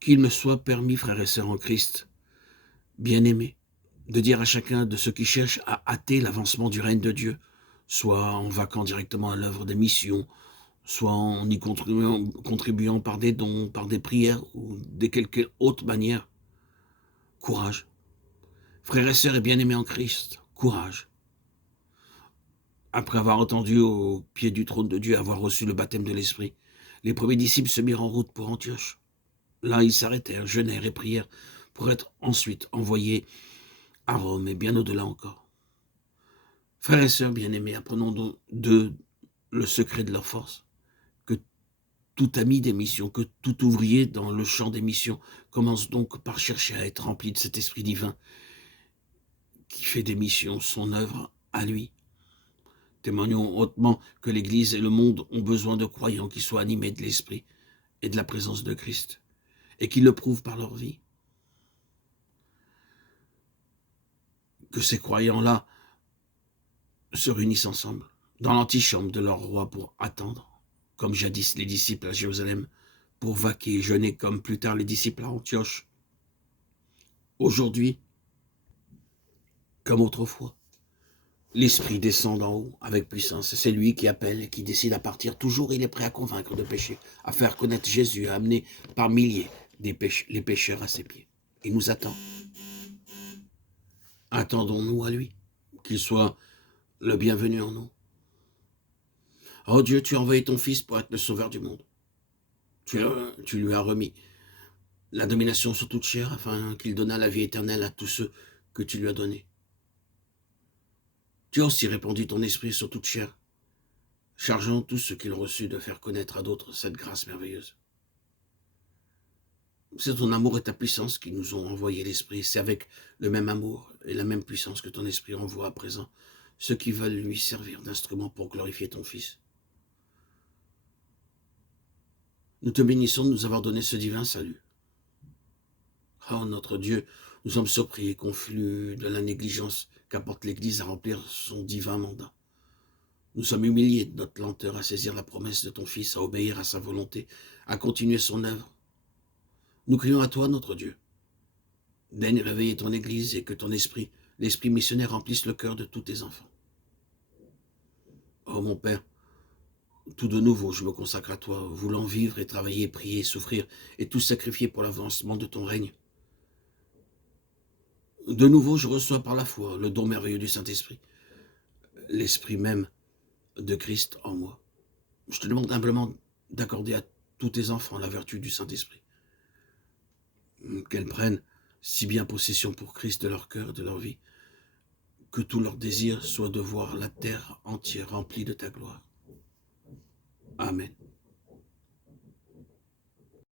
Qu'il me soit permis, frères et sœurs en Christ, bien-aimés, de dire à chacun de ceux qui cherchent à hâter l'avancement du règne de Dieu, soit en vaquant directement à l'œuvre des missions, soit en y contribuant par des dons, par des prières ou de quelque autre manière. Courage. Frères et sœurs et bien-aimés en Christ, courage. Après avoir entendu au pied du trône de Dieu, avoir reçu le baptême de l'Esprit, les premiers disciples se mirent en route pour Antioche. Là, ils s'arrêtèrent, jeûnèrent et prièrent pour être ensuite envoyés à Rome et bien au-delà encore. Frères et sœurs bien-aimés, apprenons donc d'eux le secret de leur force, que tout ami des missions, que tout ouvrier dans le champ des missions commence donc par chercher à être rempli de cet esprit divin qui fait des missions son œuvre à lui. Témoignons hautement que l'Église et le monde ont besoin de croyants qui soient animés de l'Esprit et de la présence de Christ, et qui le prouvent par leur vie. Que ces croyants-là se réunissent ensemble, dans l'antichambre de leur roi pour attendre, comme jadis les disciples à Jérusalem, pour vaquer et jeûner comme plus tard les disciples à Antioche. Aujourd'hui, comme autrefois, l'Esprit descend d'en haut avec puissance. C'est lui qui appelle et qui décide à partir. Toujours, il est prêt à convaincre de péché, à faire connaître Jésus, à amener par milliers les pécheurs à ses pieds. Il nous attend. Attendons-nous à lui, qu'il soit le bienvenu en nous. Oh Dieu, tu as envoyé ton Fils pour être le sauveur du monde. Tu lui as remis la domination sur toute chair afin qu'il donnât la vie éternelle à tous ceux que tu lui as donnés. Tu as aussi répandu ton esprit sur toute chair, chargeant tous ceux qui l'ont reçu de faire connaître à d'autres cette grâce merveilleuse. C'est ton amour et ta puissance qui nous ont envoyé l'Esprit. C'est avec le même amour et la même puissance que ton Esprit envoie à présent ceux qui veulent lui servir d'instrument pour glorifier ton Fils. Nous te bénissons de nous avoir donné ce divin salut. Oh notre Dieu, nous sommes surpris et confus de la négligence qu'apporte l'Église à remplir son divin mandat. Nous sommes humiliés de notre lenteur à saisir la promesse de ton Fils, à obéir à sa volonté, à continuer son œuvre. Nous crions à toi, notre Dieu. Daigne réveiller ton Église et que ton esprit, l'esprit missionnaire, remplisse le cœur de tous tes enfants. Oh mon Père, tout de nouveau je me consacre à toi, voulant vivre et travailler, prier, souffrir et tout sacrifier pour l'avancement de ton règne. De nouveau je reçois par la foi le don merveilleux du Saint-Esprit, l'Esprit même de Christ en moi. Je te demande humblement d'accorder à tous tes enfants la vertu du Saint-Esprit, qu'elles prennent si bien possession pour Christ de leur cœur et de leur vie, que tout leur désir soit de voir la terre entière remplie de ta gloire. Amen.